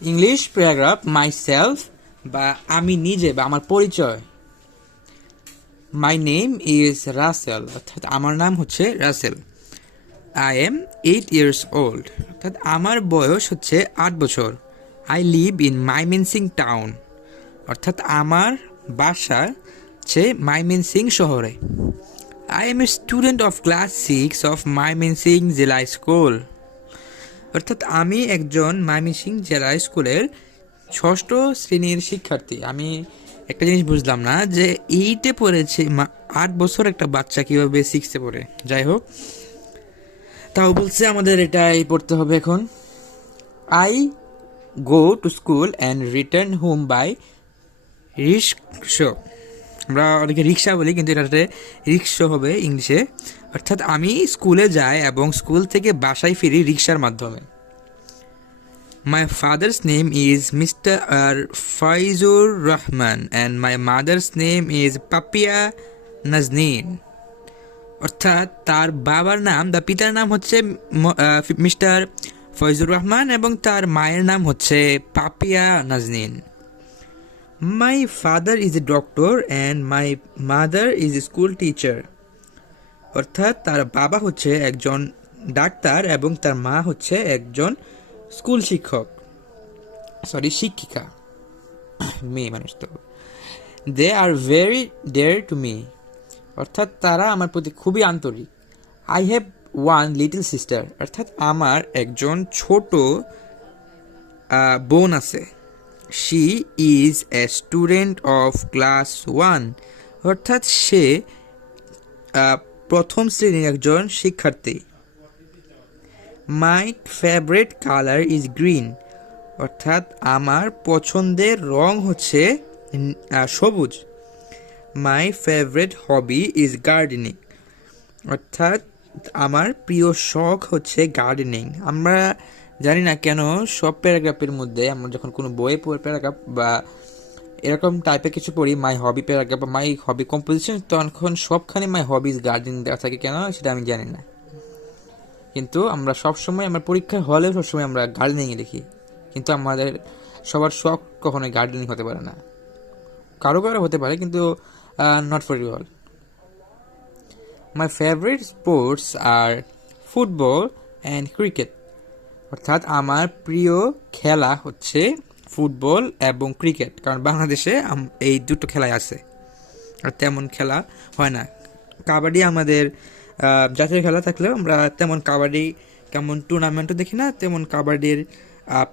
English paragraph my self বা আমি নিজে বা আমার পরিচয়। মাই নেম ইজ রাসেল, অর্থাৎ আমার নাম হচ্ছে Rasel. I am 8 years old, অর্থাৎ আমার বয়স হচ্ছে 8 বছর। I live in Mymensingh town, অর্থাৎ আমার বাসা হচ্ছে মাইমেনসিং শহরে। I am a student of class 6 of Mymensingh জেলা স্কুল, অর্থাৎ আমি একজন ময়মনসিংহ জেলা স্কুলের ষষ্ঠ শ্রেণীর শিক্ষার্থী। আমি একটা জিনিস বুঝলাম না যে 8-এ পড়েছে 8 বছর একটা বাচ্চা কীভাবে 6-এ পড়ে। যাই হোক, তাও বলছে আমাদের এটাই পড়তে হবে এখন। I go to school and return home by rickshaw. আমরা অনেকে রিক্সা বলি, কিন্তু এটাতে রিক্সা হবে ইংলিশে। অর্থাৎ আমি স্কুলে যাই এবং স্কুল থেকে বাসায় ফিরি রিক্সার মাধ্যমে। My father's name is mister Foyzur Rahman and my mother's name is Papia Nazneen, অর্থাৎ তার বাবার নাম বা পিতার নাম হচ্ছে মিস্টার ফয়জুর রহমান এবং তার মায়ের নাম হচ্ছে Papia Nazneen. My father is a doctor and my mother is a school teacher, অর্থাৎ তার বাবা হচ্ছে একজন ডাক্তার এবং তার মা হচ্ছে একজন স্কুল শিক্ষিকা, মেয়ে মানুষ তো। They are very dear to me, অর্থাৎ তারা আমার প্রতি খুবই আন্তরিক। I have one little sister, অর্থাৎ আমার একজন ছোট বোন আছে। She is a student of class 1, অর্থাৎ সে প্রথম শ্রেণীর একজন শিক্ষার্থী। My favourite colour is green, অর্থাৎ আমার পছন্দের রং হচ্ছে সবুজ। My favourite hobby is gardening, অর্থাৎ আমার প্রিয় শখ হচ্ছে গার্ডেনিং। আমরা জানি না কেন সব প্যারাগ্রাফের মধ্যে আমরা যখন কোনো বইয়ে প্যারাগ্রাফ বা এরকম টাইপের কিছু পড়ি, মাই হবি প্যারাগ্রাফ বা মাই হবি কম্পোজিশন, তখন সবখানে মাই হবি ইজ গার্ডেনিং দেওয়া থাকে। কেন সেটা আমি জানি না, কিন্তু আমরা সবসময় আমার পরীক্ষার হলেও সবসময় আমরা গার্ডেনিংয়ে লিখি, কিন্তু আমাদের সবার শখ কখনোই গার্ডেনিং হতে পারে না। কারো কারো হতে পারে, কিন্তু not for you all. My favourite sports are football and cricket, অর্থাৎ আমার প্রিয় খেলা হচ্ছে ফুটবল এবং ক্রিকেট, কারণ বাংলাদেশে এই দুটো খেলাই আছে, আর তেমন খেলা হয় না। কাবাডি আমাদের জাতীয় খেলা থাকলেও আমরা তেমন কাবাডি কেমন টুর্নামেন্টও দেখি না, তেমন কাবাডির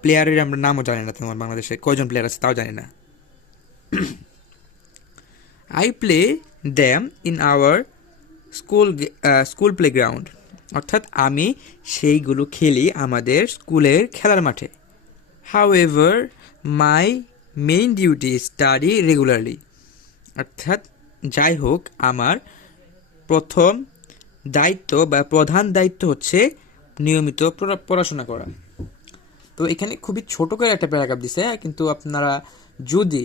প্লেয়ারের আমরা নামও জানি না, তেমন বাংলাদেশে কয়জন প্লেয়ার আছে তাও জানি না। I play them in our school playground, অর্থাৎ আমি সেইগুলো খেলি আমাদের স্কুলের খেলার মাঠে। How ever my main duty study regularly, অর্থাৎ যাই হোক আমার প্রথম দায়িত্ব বা প্রধান দায়িত্ব হচ্ছে নিয়মিত পড়াশোনা করা। তো এখানে খুবই ছোট করে একটা প্যারাগ্রাফ দিছে, কিন্তু আপনারা যদি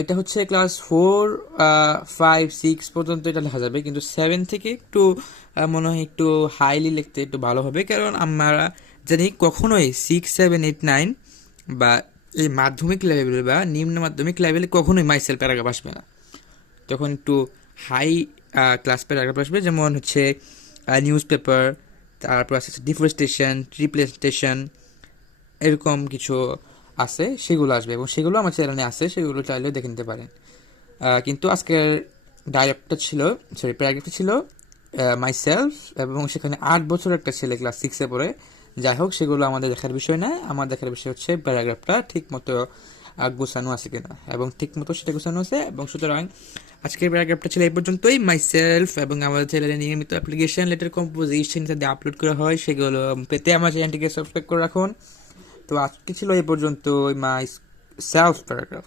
এটা হচ্ছে ক্লাস 4, 5, 6 পর্যন্ত এটা লেখা যাবে, কিন্তু 7 থেকে একটু মনে হয় একটু হাইলি লিখতে একটু ভালো হবে, কারণ আমরা জানি কখনোই 6, 7, 8, 9 বা এই মাধ্যমিক লেভেলে বা নিম্ন মাধ্যমিক লেভেলে কখনোই মাইসেল প্যারাগ্রাফ আসবে না, তখন একটু হাই ক্লাস প্যারাগ্রাফ আসবে, যেমন হচ্ছে নিউজ পেপার, তারপর আছে ডিফরেস্টেশন, রিপ্লেন্টেশন, এরকম কিছু আছে, সেগুলো আসবে এবং সেগুলো আমার চ্যানেলে আছে, সেগুলো চাইলেও দেখে নিতে পারেন। কিন্তু আজকের প্যারাগ্রাফটা ছিল মাই সেলফ, এবং সেখানে 8 বছর একটা ছেলে ক্লাস 6-এ পড়ে। যাই হোক, সেগুলো আমাদের দেখার বিষয় না, আমার দেখার বিষয় হচ্ছে প্যারাগ্রাফটা ঠিক মতো গোছানো আছে কিনা, এবং ঠিক মতো সেটা গোছানো আছে। এবং সুতরাং আজকের প্যারাগ্রাফটা ছিল এই পর্যন্তই। মাই সেলফ এবং আমাদের চ্যানেলে নিয়মিত অ্যাপ্লিকেশন লেটার কম্পোজিশন ইত্যাদি আপলোড করা হয়, সেগুলো পেতে আমার চ্যানেলটিকে সাবস্ক্রাইব করে রাখুন। তো আজকে ছিল এই পর্যন্ত মাই সেলফ প্যারাগ্রাফ।